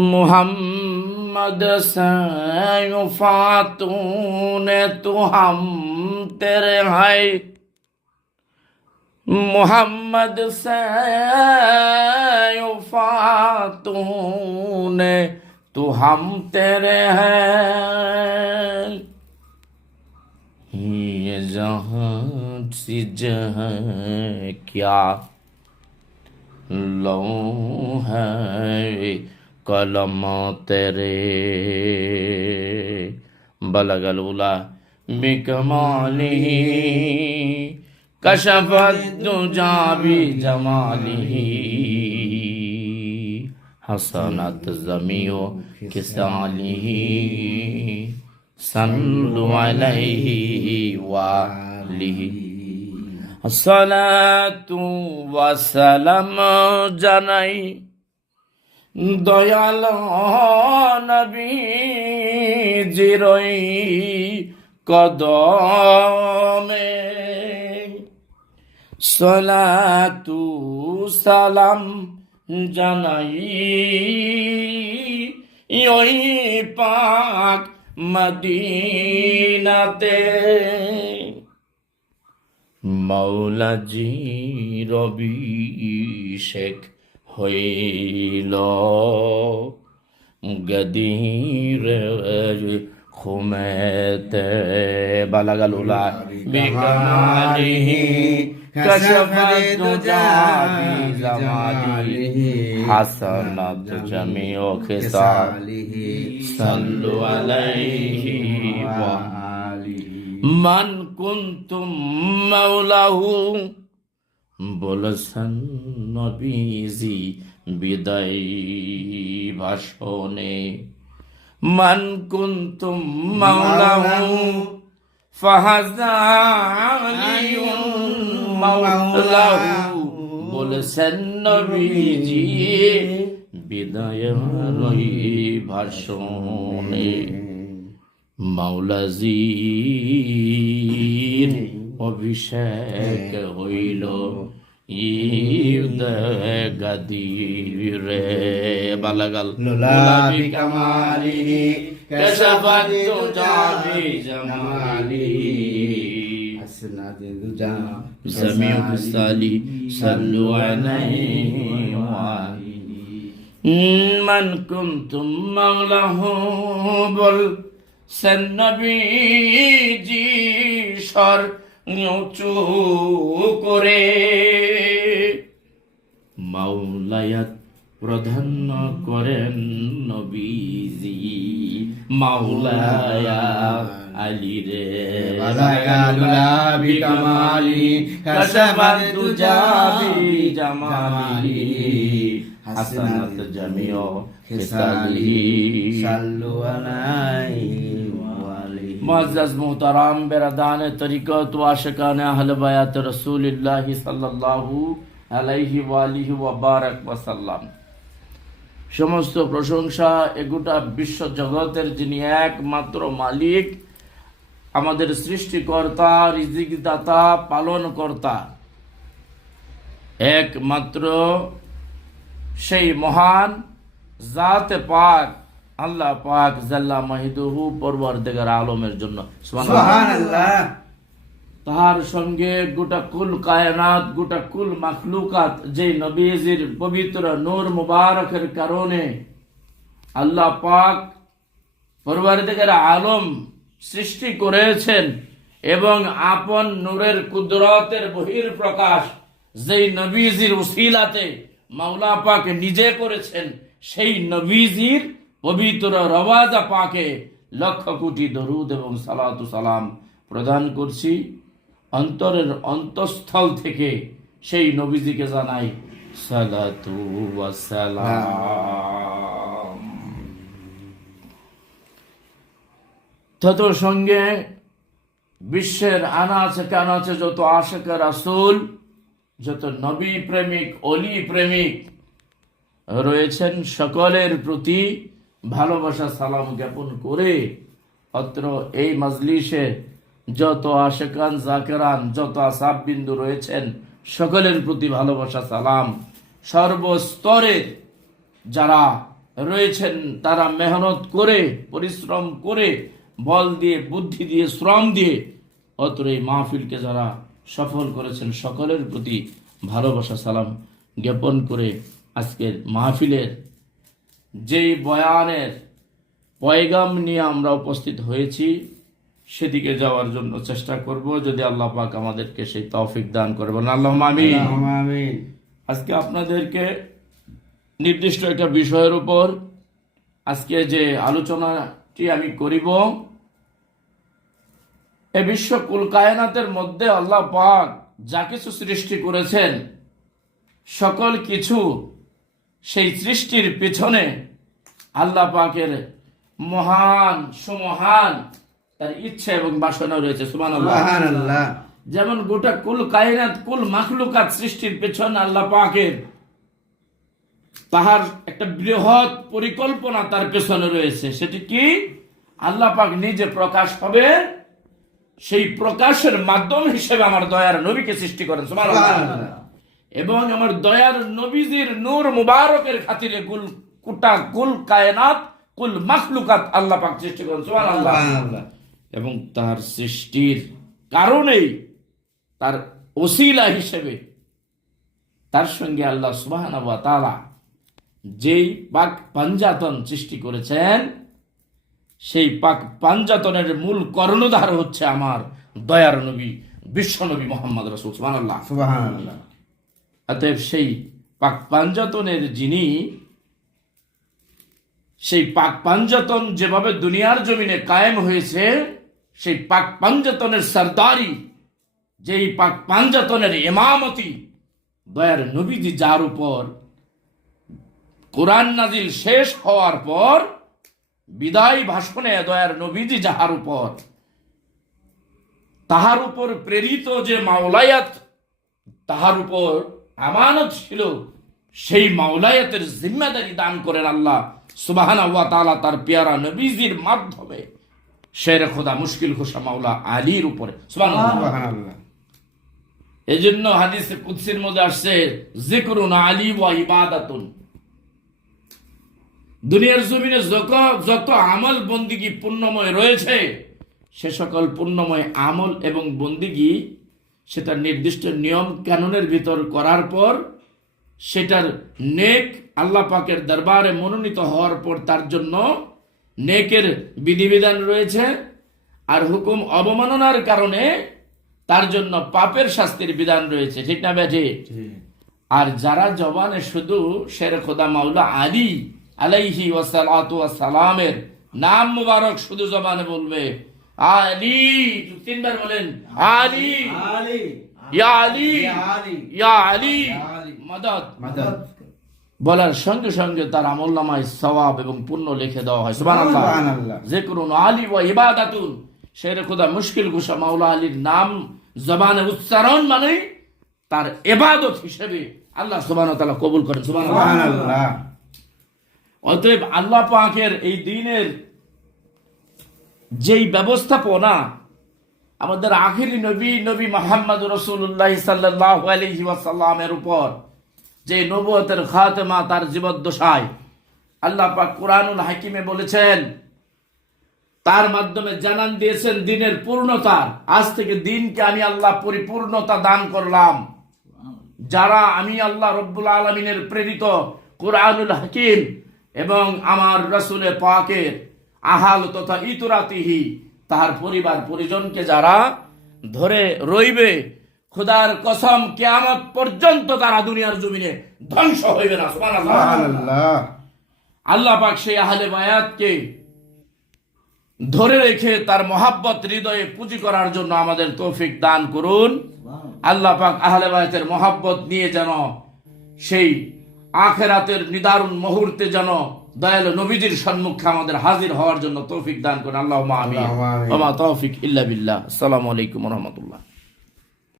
मोहम्मद फातून तो हम तेरे हैं। मोहम्मद से फातून तो हम तेरे हैं। ये जहाँ सी जहाँ क्या लो है কলম তেরে। বলগল উলা বিকমালিহি কশফত দুজাবি জমালিহি হাসানাত জমিও কিসালিহি সাল্লু আলাইহি ওয়ালিহি الصلاة والسلام جنائي দয়াল নবী জিরই কদমে। সালাতু সালাম জানাই ওই পাক মদিনাতে। মৌলাজি রবি শেখ হইল। গদির খুমেতে বালাগালুলা বিকামালিহি কশফত জাবি জামালিহি হাসানাত জামিউ মান কুন্তুম মাওলাহু বলছেন নবীজি বিদায় ভাষণে মান কুন্তুম মাওলাহু ফাহাজালিউন মাওলাহু বলছেন নবীজি বিদায় ভাষণে মাওলাজির অভিষেক হইল ঈদ গাদিরে বালাগাল। লুলাবি কামালিহি কশফত তুজাবি জামালিহি হাসনাত দুজা জামিউ সালি সাল্লু আলাইহি উঁচু করে। মাওলায়াত প্রাধান্য করেন নবীজি। মাওলায়া আলী রে। লুলাবি কামালি কশফত দুজাবি জামালি। হাসানাত জামিও খিসালিহি সাল্লু আলাইহি معزز محترام بردان طریقت و عاشقان اہل بیات رسول اللہ صلی اللہ আলাইহি ওয়ালিহি ওয়াবারাক ওয়াসাল্লাম সমস্ত প্রশংসা এগুটা বিশ্ব জগতের যিনি একমাত্র মালিক, আমাদের সৃষ্টিকর্তা, রিজিকদাতা, পালনকর্তা। একমাত্র সেই মহান জাতে পাক আল্লাহ পাক জাল্লা মাহিদুহু পরবর্তীকার আলমের জন্য। তাহার সঙ্গে গোটা কুল কায়নাত গোটা কুল মাখলুকাত যে নবীজির পবিত্র নূর মুবারকের কারণে আল্লাহ পাক পরবর্তীকার আলম সৃষ্টি করেছেন এবং আপন নূরের কুদরতের বহির প্রকাশ যেই নবীজির উসিলাতে মাওলা পাক নিজে করেছেন সেই নবীজির পবিত্র রওয়াজা পাকে লক্ষ কোটি দরুদ এবং সালাতু সালাম প্রদান করছি। অন্তরের অন্তঃস্থল থেকে সেই নবীজিকে জানাই সালাতু তত সঙ্গে বিশ্বের আনাচে কানাচে যত আশেখ রাসুল, যত নবী প্রেমিক, অলি প্রেমিক রয়েছেন, সকলের প্রতি ভালোবাসা, সালাম জ্ঞাপন করে অত্র এই মজলিসে যত আশেকান, জাকেরান, যত আসাব বিন্দু রয়েছেন, সকলের প্রতি ভালোবাসা, সালাম। সর্বস্তরের যারা রয়েছেন, তারা মেহনত করে, পরিশ্রম করে, বল দিয়ে, বুদ্ধি দিয়ে, শ্রম দিয়ে অত্র এই মাহফিলকে যারা সফল করেছেন, সকলের প্রতি ভালোবাসা, সালাম জ্ঞাপন করে আজকের মাহফিলের যেই বয়ানের পয়গাম নিয়ে আমরা উপস্থিত হয়েছি সেদিকে যাওয়ার জন্য চেষ্টা করব। যদি আল্লাহ পাক আমাদেরকে সেই তৌফিক দান করে করবেন আল্লাহ আমিন। আজকে আপনাদেরকে নির্দিষ্ট একটা বিষয়ের উপর আজকে যে আলোচনাটি আমি করিব এ বিশ্ব কুল কায়নাতের মধ্যে আল্লাহ পাক যা কিছু সৃষ্টি করেছেন সকল কিছু সেই সৃষ্টির পিছনে আল্লাহ পাকের মহান সুমহান তার ইচ্ছা এবং বাসনা রয়েছে সুমান যেমন গোটা কুল কায়নাত কুল মাখলুকাত সৃষ্টির পেছনে আল্লাহ পাকের তাহার একটা বৃহৎ পরিকল্পনা তার পেছনে রয়েছে। সেটি কি? আল্লাহ পাক নিজে প্রকাশ হবে সেই প্রকাশের মাধ্যম হিসেবে আমার দয়ার নবীকে সৃষ্টি করেন সুবহানাল্লাহ। এবং আমার দয়ার নবীজির নূর মুবারকের খাতিরে কুল কুটা কুল কায়নাত কুল মাখলুকাত আল্লাহ পাক সৃষ্টি করেন সুবহানাল্লাহ সুবহানাল্লাহ। এবং তার সৃষ্টির কারণেই তার ওসিলা হিসেবে তার সঙ্গে আল্লাহ সুবাহানা ওয়া তাআলা যেই পাক পাঞ্জাতন সৃষ্টি করেছেন সেই পাক পাঞ্জাতনের মূল কর্ণধার হচ্ছে আমার দয়ার নবী বিশ্ব নবী মোহাম্মদ রসুল সুবহানাল্লাহ সুবহানাল্লাহ। অতএব সেই পাক পাঞ্জাতনের যিনি সেই পাক পাঞ্জাতন যেভাবে দুনিয়ার জমিনে কায়েম হয়েছে সেই পাক পাঞ্জাতনের সর্দারি যেই পাক পাঞ্জাতনের ইমামতি দয়ার নবীজি যার উপর কোরআন নাজিল শেষ হওয়ার পর বিদায় ভাষণে দয়ার নবীজি যাহার উপর তাহার উপর প্রেরিত যে মাওলায়াত তাহার উপর আমানত ছিল সেই মাওলায়াতের জিম্মাদারি দান করেন আল্লাহ। সুবাহানা ওয়া তাআলা তার পেয়ারা নবীজির মাধ্যমে। শের খোদা মুশকিল খোসা মাওলা আলীর উপরে। এই জন্য হাদিসে কুদসির মধ্যে আসছে জিকরুন আলী ওয়া ইবাদাতুন। দুনিয়ার জমিনে যত যত আমল বন্দিগি পূর্ণময় রয়েছে সে সকল পুণ্যময় আমল এবং বন্দিগি সেটা নির্দিষ্ট নিয়ম কানুনের ভিতর করার পর সেটার নেক আল্লাহ পাকের দরবারে মনোনীত হওয়ার পর তার জন্য নেকের বিধিবিধান রয়েছে আর হুকুম অবমাননার কারণে তার জন্য পাপের শাস্তির বিধান রয়েছে। ঠিক না ব্যাঠে আর যারা জবানে শুধু শের খোদা মাওলা আলী আলাইহি ওয়াসালামের নাম মুবারক শুধু জবানে বলবে আলী তিনবার বলেন আলী। আলী। ইয়া আলী। ইয়া আলী। বলার সঙ্গে সঙ্গে তার আমল নামায় সওয়াব এবং পুণ্য লিখে দেওয়া হয়। সুবহানাল্লাহ। সুবহানাল্লাহ। যিকরুন আলী ওয়া ইবাদাতুন। শের খোদা মুশকিল কুশা মাওলা আলীর নাম জবানে উচ্চারণ মানে তার এবাদত হিসেবে আল্লাহ তাআলা কবুল করেন। সুবহানাল্লাহ। অতএব আল্লাহ পাকের এই দিনের যেই ব্যবস্থাপনা আমাদের আখিরি নবী নবী মোহাম্মদ রসুল্লাহ সাল্লাহ আলহি উপর যে নবুয়তের খাতেমা তার জীবদ্দশায় আল্লাহ পাক কোরআনুল হাকিমে বলেছেন, তার মাধ্যমে জানান দিয়েছেন দিনের পূর্ণতার আজ থেকে দিনকে আমি আল্লাহ পরিপূর্ণতা দান করলাম। যারা আমি আল্লাহ রব্বুল আলমিনের প্রেরিত কোরআনুল হাকিম এবং আমার রসুলের পাকের আহাল তথা ইতুরাতিহি তাহার পরিবার পরিজনকে যারা ধরে রইবে খুদার কসম কেয়ামত পর্যন্ত তারা দুনিয়ার জমিনে ধ্বংস হইবে না। আল্লাহ পাক সেই আহলে বায়াতকে ধরে রেখে তার মহাব্বত হৃদয়ে পুঁজি করার জন্য আমাদের তৌফিক দান করুন। আল্লাহ পাক আহলে বায়াতের মহাব্বত নিয়ে যেন সেই আখেরাতের নিদারুণ মুহূর্তে যেন দয়ালু নবীজির সম্মুখে আমাদের হাজির হওয়ার জন্য তৌফিক দান করুন। আল্লাহ মা আল্লাহুম্মা তৌফিক ইল্লা বিল্লাহ। আসসালামু আলাইকুম রহমতুল্লাহ।